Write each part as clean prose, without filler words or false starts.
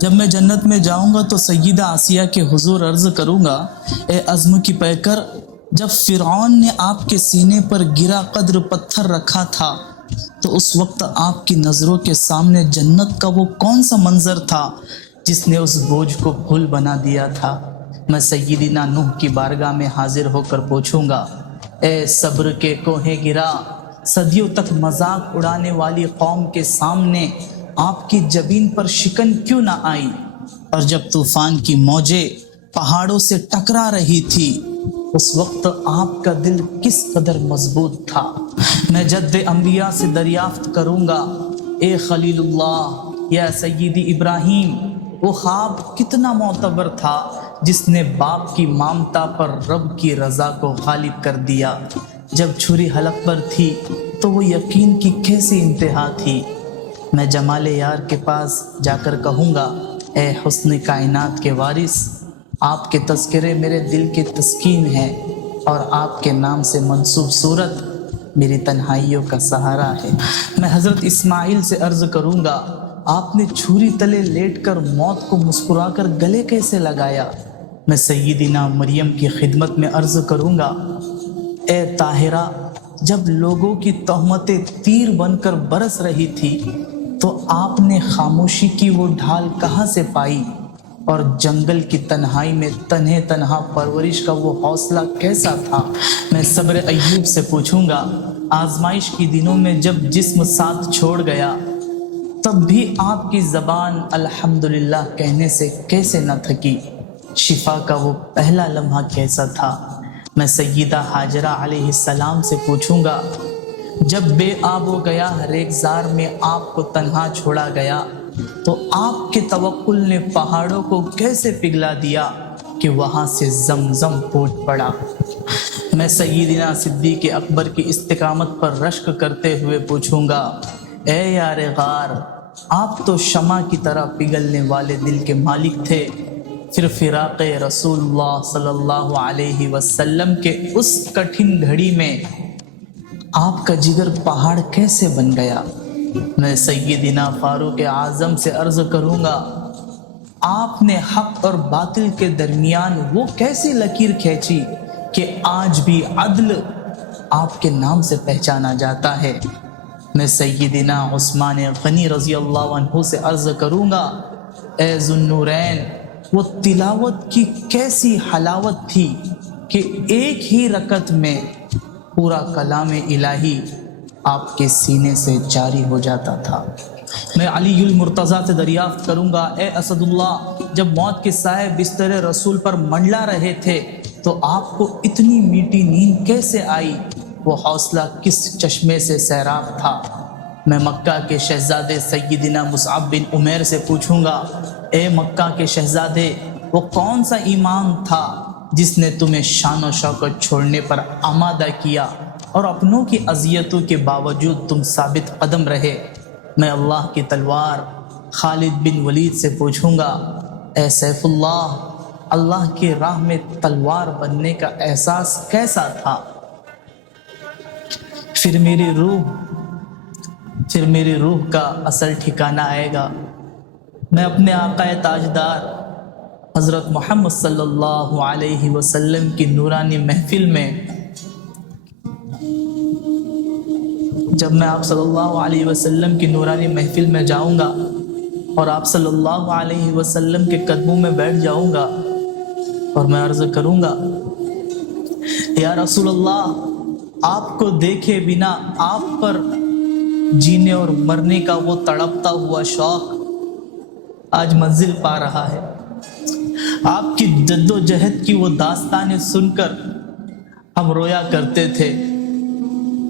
جب میں جنت میں جاؤں گا تو سیدہ آسیہ کے حضور عرض کروں گا، اے عزم کی پیکر، جب فرعون نے آپ کے سینے پر گرا قدر پتھر رکھا تھا تو اس وقت آپ کی نظروں کے سامنے جنت کا وہ کون سا منظر تھا جس نے اس بوجھ کو پھول بنا دیا تھا؟ میں سیدنا نوح کی بارگاہ میں حاضر ہو کر پوچھوں گا، اے صبر کے کوہ گرا، صدیوں تک مذاق اڑانے والی قوم کے سامنے آپ کی جبین پر شکن کیوں نہ آئی؟ اور جب طوفان کی موجیں پہاڑوں سے ٹکرا رہی تھی اس وقت آپ کا دل کس قدر مضبوط تھا؟ میں جد انبیاء سے دریافت کروں گا، اے خلیل اللہ، یا سیدی ابراہیم، وہ خواب کتنا معتبر تھا جس نے باپ کی مامتا پر رب کی رضا کو غالب کر دیا؟ جب چھری حلق پر تھی تو وہ یقین کی کیسی انتہا تھی؟ میں جمال یار کے پاس جا کر کہوں گا، اے حسن کائنات کے وارث، آپ کے تذکرے میرے دل کی تسکین ہے اور آپ کے نام سے منسوب صورت میری تنہائیوں کا سہارا ہے۔ میں حضرت اسماعیل سے عرض کروں گا، آپ نے چھری تلے لیٹ کر موت کو مسکرا کر گلے کیسے لگایا؟ میں سیدنا مریم کی خدمت میں عرض کروں گا، اے طاہرہ، جب لوگوں کی تہمتیں تیر بن کر برس رہی تھی تو آپ نے خاموشی کی وہ ڈھال کہاں سے پائی، اور جنگل کی تنہائی میں تنہا پرورش کا وہ حوصلہ کیسا تھا؟ میں صبر ایوب سے پوچھوں گا، آزمائش کی دنوں میں جب جسم ساتھ چھوڑ گیا تب بھی آپ کی زبان الحمدللہ کہنے سے کیسے نہ تھکی؟ شفا کا وہ پہلا لمحہ کیسا تھا؟ میں سیدہ ہاجرہ علیہ السلام سے پوچھوں گا، جب بے آب و گیا ریگزار میں آپ کو تنہا چھوڑا گیا تو آپ کے توکل نے پہاڑوں کو کیسے پگھلا دیا کہ وہاں سے زمزم پھوٹ پڑا؟ میں سیدنا صدیق اکبر کی استقامت پر رشک کرتے ہوئے پوچھوں گا، اے یار غار، آپ تو شمع کی طرح پگھلنے والے دل کے مالک تھے، پھر فراق رسول اللہ صلی اللہ علیہ وسلم کے اس کٹھن گھڑی میں آپ کا جگر پہاڑ کیسے بن گیا؟ میں سیدنا فاروق اعظم سے عرض کروں گا، آپ نے حق اور باطل کے درمیان وہ کیسی لکیر کھینچی کہ آج بھی عدل آپ کے نام سے پہچانا جاتا ہے؟ میں سیدنا عثمان غنی رضی اللہ عنہ سے عرض کروں گا، اے ذو النورین، وہ تلاوت کی کیسی حلاوت تھی کہ ایک ہی رکعت میں پورا کلام الہی آپ کے سینے سے جاری ہو جاتا تھا۔ میں علی المرتضیٰ سے دریافت کروں گا، اے اسد اللہ، جب موت کے سائے بستر رسول پر منڈلا رہے تھے تو آپ کو اتنی میٹھی نیند کیسے آئی؟ وہ حوصلہ کس چشمے سے سیراب تھا؟ میں مکہ کے شہزادے سیدنا مصعب بن عمیر سے پوچھوں گا، اے مکہ کے شہزادے، وہ کون سا ایمان تھا جس نے تمہیں شان و شوکت چھوڑنے پر آمادہ کیا اور اپنوں کی اذیتوں کے باوجود تم ثابت قدم رہے؟ میں اللہ کی تلوار خالد بن ولید سے پوچھوں گا، اے سیف اللہ، اللہ کی راہ میں تلوار بننے کا احساس کیسا تھا؟ پھر میری روح کا اصل ٹھکانہ آئے گا۔ میں اپنے آقا تاجدار حضرت محمد صلی اللہ علیہ وسلم کی نورانی محفل میں، جب میں آپ صلی اللہ علیہ وسلم کی نورانی محفل میں جاؤں گا اور آپ صلی اللہ علیہ وسلم کے قدموں میں بیٹھ جاؤں گا اور میں عرض کروں گا، یا رسول اللہ، آپ کو دیکھے بنا آپ پر جینے اور مرنے کا وہ تڑپتا ہوا شوق آج منزل پا رہا ہے۔ آپ کی جد و جہد کی وہ داستانیں سن کر ہم رویا کرتے تھے،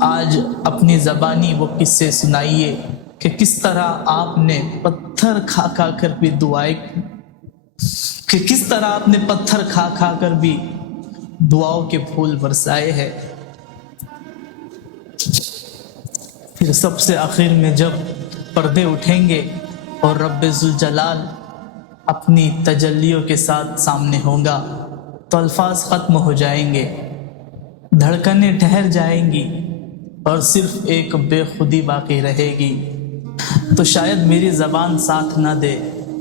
آج اپنی زبانی وہ قصے سنائیے کہ کس طرح آپ نے پتھر کھا کھا کر بھی دعاؤں کے پھول برسائے ہیں۔ پھر سب سے آخر میں جب پردے اٹھیں گے اور رب ذوالجلال اپنی تجلیوں کے ساتھ سامنے ہوگا تو الفاظ ختم ہو جائیں گے، دھڑکنیں ٹھہر جائیں گی اور صرف ایک بے خودی باقی رہے گی۔ تو شاید میری زبان ساتھ نہ دے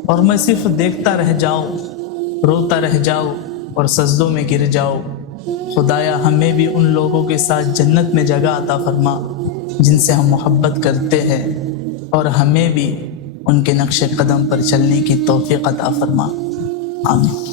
اور میں صرف دیکھتا رہ جاؤں، روتا رہ جاؤں اور سجدوں میں گر جاؤں۔ خدایا ہمیں بھی ان لوگوں کے ساتھ جنت میں جگہ عطا فرما جن سے ہم محبت کرتے ہیں، اور ہمیں بھی ان کے نقش قدم پر چلنے کی توفیق عطا فرما۔ آمین۔